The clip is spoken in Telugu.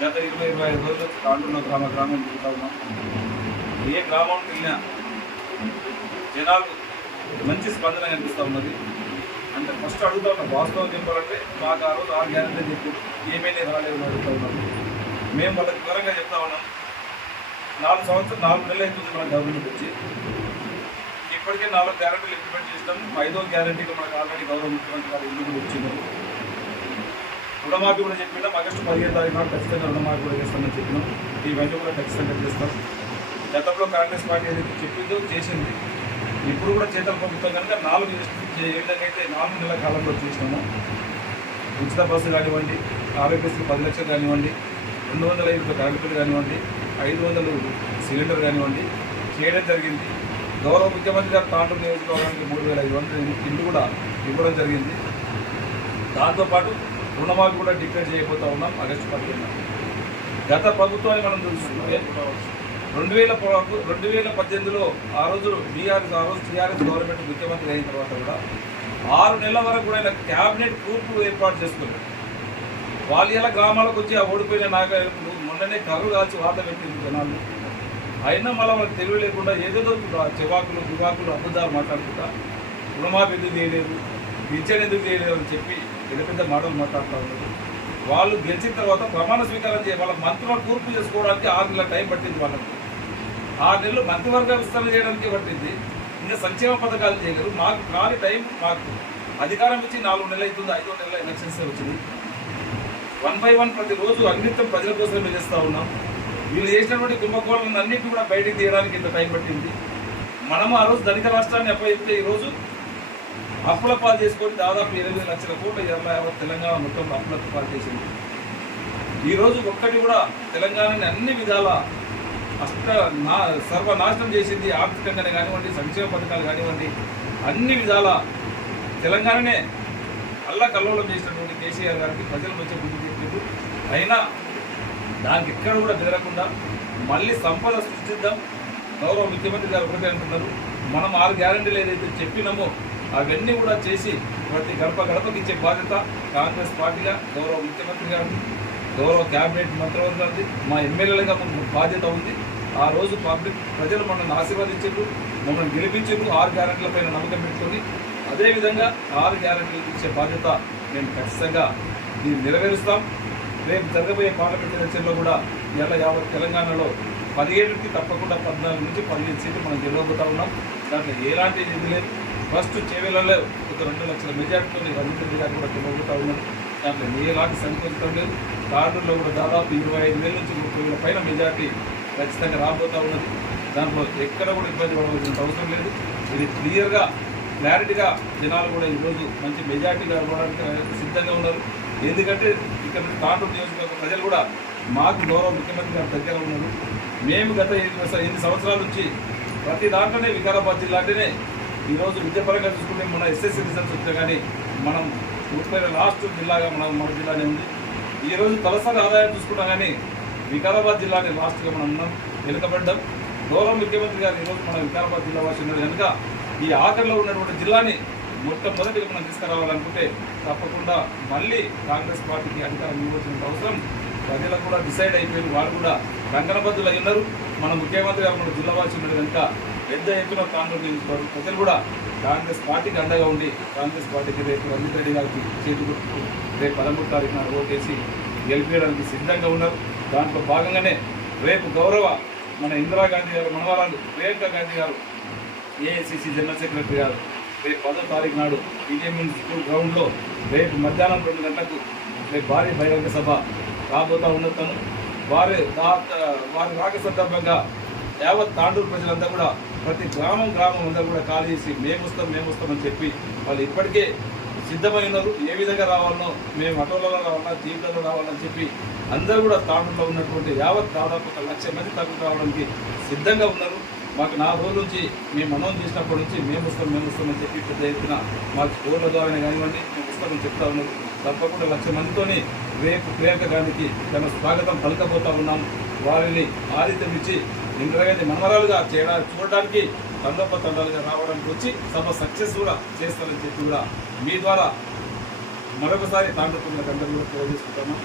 గత 20-25 రోజులు తాండూరులో గ్రామం తిరుగుతూ ఉన్నాం. ఏ గ్రామానికి వెళ్ళినా జనాలు మంచి స్పందన కనిపిస్తూ ఉన్నది. అంటే ఫస్ట్ అడుగుతా ఉన్నాం, వాస్తవం చెప్పాలంటే మాకు ఆ రోజు 6 గ్యారెంటీలు చెప్పి ఏమైనా రాలేదు అడుగుతూ ఉన్నాం. మేము వాళ్ళకి వివరంగా చెప్తా ఉన్నాం. 4 నెలలు అవుతుంది మన గవర్నమెంట్ వచ్చి, ఇప్పటికే 4 గ్యారెంటీలు ఇంప్లిమెంట్ చేసినాం. 5వ గ్యారెంటీలో మనకు ఆల్రెడీ గౌరవ ముఖ్యమంత్రి గారు ఇల్లు కూడా వచ్చినారు. రుణమాఫీ కూడా చెప్పినాం. ఆగస్టు 15వ తారీఖు నాడు ఖచ్చితంగా రుణమాఫీ కూడా చేస్తామని చెప్పినాం. ఇవన్నీ కూడా ఖచ్చితంగా చేస్తాం. గతంలో కాంగ్రెస్ పార్టీ ఏదైతే చెప్పిందో చేసింది. ఇప్పుడు కూడా చేతల ప్రభుత్వం కనుక 4 ఏ విధంగా అయితే 4 నెలల కాలంలో చేసినామో, ఉచిత బస్సు కానివ్వండి, ఆరోగ్యశ్రీ 10 లక్షలు కానివ్వండి, 250 కరెంటు కానివ్వండి, 500 సిలిండర్ కానివ్వండి చేయడం జరిగింది. గౌరవ ముఖ్యమంత్రి గారు తాండూరు నియోజకవర్గానికి 3500 ఇల్లు కూడా ఇవ్వడం జరిగింది. దాంతోపాటు రుణమాఫీ కూడా డిక్లేర్ చేయబోతూ ఉన్నాం ఆగస్టు 15న. గత ప్రభుత్వాన్ని మనం చూసుకుంటే 2018లో ఆ రోజు టీఆర్ఎస్ గవర్నమెంట్ ముఖ్యమంత్రి అయిన తర్వాత కూడా 6 నెలల వరకు కూడా క్యాబినెట్ గ్రూప్ ఏర్పాటు చేసుకున్నారు. వాళ్ళు ఇలా గ్రామాలకు వచ్చి ఆ ఓడిపోయిన నాయకులు మొన్ననే కర్రు కాల్చి వాత పెట్టింది జనాలు. అయినా మళ్ళీ వాళ్ళకి తెలివి లేకుండా ఏదేదో చివాకులు వివాకులు అబద్ధాలు మాట్లాడుకుంటా రుణమాఫీ ఎందుకు చేయలేదు, పింఛన్ ఎందుకు చేయలేదు అని చెప్పి పెద్ద మాటలు మాట్లాడుతూ ఉన్నారు. వాళ్ళు గెలిచిన తర్వాత ప్రమాణ స్వీకారం వాళ్ళ మంత్రుల కూర్పు చేసుకోవడానికి 6 నెలల టైం పట్టింది. వాళ్ళకి 6 నెలలు మంత్రివర్గ విస్తరణ చేయడానికి పట్టింది. ఇంకా సంక్షేమ పథకాలు చేయగలరు. మాకు ఖాళీ టైం, మాకు అధికారం ఇచ్చి 4 నెలలు అవుతుంది. 5వ నెలల ఎలక్షన్స్ వచ్చింది. 1 by 1 ప్రతిరోజు అన్నింటితో ప్రజల కోసమే చేస్తూ ఉన్నాం. వీళ్ళు చేసినటువంటి కుంభకోణాలను అన్నింటినీ కూడా బయటికి తీయడానికి ఇంత టైం పట్టింది. మనము ఆ రోజు ధనిక రాష్ట్రాన్ని అప్పచెప్తే ఈరోజు అప్పుల పాలు చేసుకొని దాదాపు 8 లక్షల కోట్ల తెలంగాణ మొత్తం అప్పుల పాలు చేసింది. ఈరోజు ఒక్కటి కూడా తెలంగాణని అన్ని విధాల సర్వనాశనం చేసింది. ఆర్థికంగానే కానివ్వండి, సంక్షేమ పథకాలు కానివ్వండి, అన్ని విధాల తెలంగాణనే అల్లకల్లోలం చేసినటువంటి కేసీఆర్ గారికి ప్రజల మధ్య బుద్ధి చెప్పలేదు. అయినా దానికి ఎక్కడ కూడా బెదరకుండా మళ్ళీ సంపద సృష్టిద్దాం. గౌరవ ముఖ్యమంత్రి గారు ఒకటే అంటున్నారు, మనం 6 గ్యారెంటీలు ఏదైతే చెప్పినామో అవన్నీ కూడా చేసి ప్రతి గడపకి ఇచ్చే బాధ్యత కాంగ్రెస్ పార్టీగా గౌరవ ముఖ్యమంత్రి గారు, గౌరవ క్యాబినెట్ మంత్రివర్గానికి, మా ఎమ్మెల్యేలుగా మనకు బాధ్యత ఉంది. ఆ రోజు ప్రజలు మనల్ని ఆశీర్వదించారు, మమ్మల్ని గెలిపించారు. 6 గ్యారెంటీల పైన నమ్మకం పెట్టుకొని అదేవిధంగా 6 గ్యారెంటీలు ఇచ్చే బాధ్యత మేము ఖచ్చితంగా దీన్ని నెరవేరుస్తాం. రేపు జరగబోయే పార్లమెంట్ ఎలక్షన్లో కూడా ఇలా యావత్ తెలంగాణలో 17కి తప్పకుండా 14 నుంచి 15 సీట్లు మనం గెలవబోతా ఉన్నాం. దాంట్లో ఎలాంటి ఇది లేదు. ఫస్ట్ చేవేళ్లలో ఒక 2 లక్షల మెజార్టీతో రవీంద్ర గారు కూడా గెలవబోతా ఉన్నారు. దాంట్లో ఎలాంటి సంకోచం లేదు. తాండూరులో కూడా దాదాపు 25,000 నుంచి 30,000 పైన మెజార్టీ ఖచ్చితంగా రాబోతూ ఉన్నది. దాంట్లో ఎక్కడ కూడా ఇబ్బంది పడవలసిన అవసరం లేదు. ఇది క్లారిటీగా జనాలు కూడా ఈరోజు మంచి మెజార్టీగా ఇవ్వడానికి సిద్ధంగా ఉన్నారు. ఎందుకంటే ఇక్కడ తాండూరు నియోజకవర్గ ప్రజలు కూడా మాకు గౌరవ ముఖ్యమంత్రి గారు దగ్గర ఉన్నారు. మేము గత 8 సంవత్సరాల నుంచి ప్రతి దాంట్లోనే వికారాబాద్ జిల్లా అంటేనే ఈరోజు విద్యాపరంగా చూసుకుంటే మన ఎస్ఎస్సీ రిజల్ట్స్ వస్తే కానీ మనం పూర్తిగా లాస్ట్ జిల్లాగా మన జిల్లానే ఉంది. ఈరోజు తలసరి ఆదాయం చూసుకున్నా కానీ వికారాబాద్ జిల్లానే లాస్ట్గా మనం ఉన్నాం, వెనుకబడ్డాం. గౌరవ ముఖ్యమంత్రి గారు ఈరోజు మన వికారాబాద్ జిల్లా వాసి ఉన్నారు కనుక ఈ ఆఖరిలో ఉన్నటువంటి జిల్లాని మొట్టమొదటిగా మనం తీసుకురావాలనుకుంటే తప్పకుండా మళ్ళీ కాంగ్రెస్ పార్టీకి అధికారం ఇవ్వాల్సిన అవసరం ప్రజలకు కూడా డిసైడ్ అయిపోయింది. వాళ్ళు కూడా కంకణబద్దులు అయి ఉన్నారు. మన ముఖ్యమంత్రి గారు మన జిల్లా వాసి ఉన్నారు కనుక పెద్ద ఎత్తున కాంగ్రెస్ నియోజకవర్గ ప్రజలు కూడా కాంగ్రెస్ పార్టీకి అండగా ఉండి కాంగ్రెస్ పార్టీకి రేపు రంజిత్ రెడ్డి గారికి చేతి గుర్తుకు రేపు 13వ తారీఖున ఓటేసి గెలిపించడానికి సిద్ధంగా ఉన్నారు. దాంట్లో భాగంగానే రేపు గౌరవ మన ఇందిరాగాంధీ గారు మనవరాలు ప్రియాంక గాంధీ గారు ఏఐసిసి జనరల్ సెక్రటరీ గారు రేపు 10వ తారీఖు నాడు ఈటీఎం స్కూల్ గ్రౌండ్లో రేపు మధ్యాహ్నం 2 గంటలకు రేపు భారీ బహిరంగ సభ రాబోతా ఉన్నతను. వారి రాక సందర్భంగా యావత్ తాండూరు ప్రజలంతా కూడా ప్రతి గ్రామం అంతా కూడా ఖాళీ చేసి మేము వస్తామని చెప్పి వాళ్ళు ఇప్పటికే సిద్ధమై ఉన్నారు. ఏ విధంగా రావాలనో, మేము ఆటోలలో రావాలన్నా, జీవితంలో రావాలని చెప్పి అందరూ కూడా తాండూరులో ఉన్నటువంటి యావత్ దాదాపు 1 లక్ష మంది తగ్గు రావడానికి సిద్ధంగా ఉన్నారు. మాకు 4 రోజుల నుంచి మేము అనౌన్స్ చేసినప్పటి నుంచి మేము వస్తామని చెప్పి పెద్ద ఎత్తున మాకు ఫోన్ల ద్వారానే కానివ్వండి మేము వస్తామని చెప్తా ఉన్నారు. తప్పకుండా 1 లక్ష మందితోని రేపు ప్రియాంక గాంధీకి తన స్వాగతం పలకబోతా ఉన్నాం. వారిని ఆతిథ్యం ఇచ్చి ఇందిరాగాంధీ మనవరాలుగా చూడడానికి తండోపతండాలుగా రావడానికి వచ్చి సభ సక్సెస్ కూడా చేస్తారని చెప్పి కూడా మీ ద్వారా మరొకసారి తాండూరు ప్రజలకు అందరూ కూడా తెలియజేసుకుంటాము.